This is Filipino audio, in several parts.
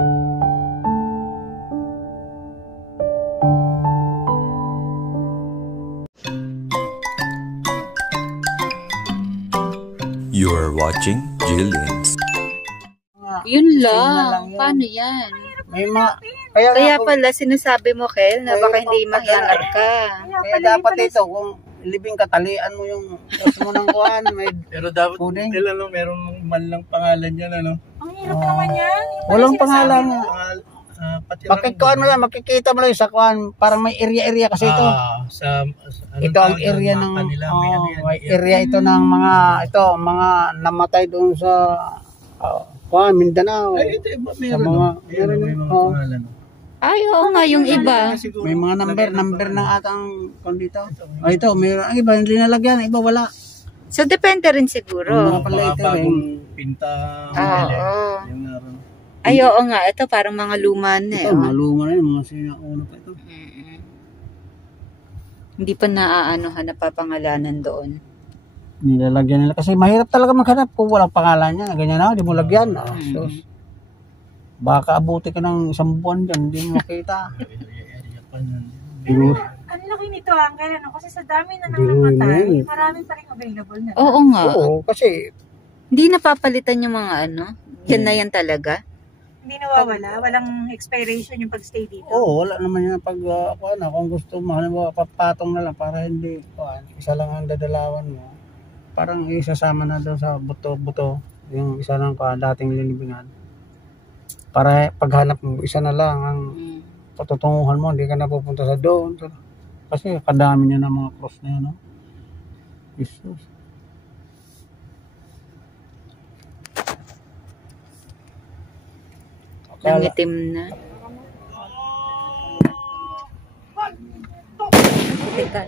You are watching Jillian's. Yun lang. Paano yan? May mga... Kaya pala sinasabi mo, Kel, na baka hindi mahiangat ka. Kaya dapat ito, kung libing katalian mo yung gusto mo ng kuhan, may... Pero dapat Kel, meron man lang pangalan yan, ano? Ang hirap naman yan. Walang pangalan. Pakikuan mo lang, makikita mo lang sa kuhan. Parang may area kasi ito. Ito ang area ng... may area ito ng mga namatay doon sa... Mindanao. Ay, ito iba, meron pangalan. Ay, oo nga, yung iba. May mga number na atang kondito. Ito, mayroon ang iba, hindi nalagyan, iba wala. So, depende rin siguro. Pala ito pinta. Ay, oo nga, ito parang mga luma na. Ito, mga luma na yun, mga sinauna pa ito. Hindi pa naaanohan na papangalanan doon. Nilalagyan nila kasi mahirap talaga maghanap kung walang pangalan niya. Ganyan na, hindi mo lagyan. Sus. Baka abuti ka ng isang buwan dyan, hindi mo makita. Ang laki nito kaya kasi sa dami na nang namatay, marami pa rin available na. Oo nga. Oo, kasi hindi napapalitan yung mga yan na yan talaga. Hindi nawawala, walang expiration yung pagstay dito. Oo, wala naman yan pag kung gusto mo, papatong na lang para hindi, isa lang ang dadalawan mo. Parang isasama na doon sa buto-buto, yung isa lang dating linibingan. Para paghanap mo, isa na lang ang patutunguhan mo, hindi ka na pupunta sa doon. Kasi kadami niya ng mga cross na yan, no? Jesus. Nangitim na. Teka.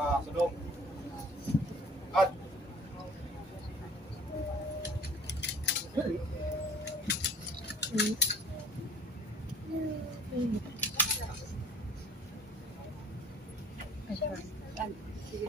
Sulong. At. Sige.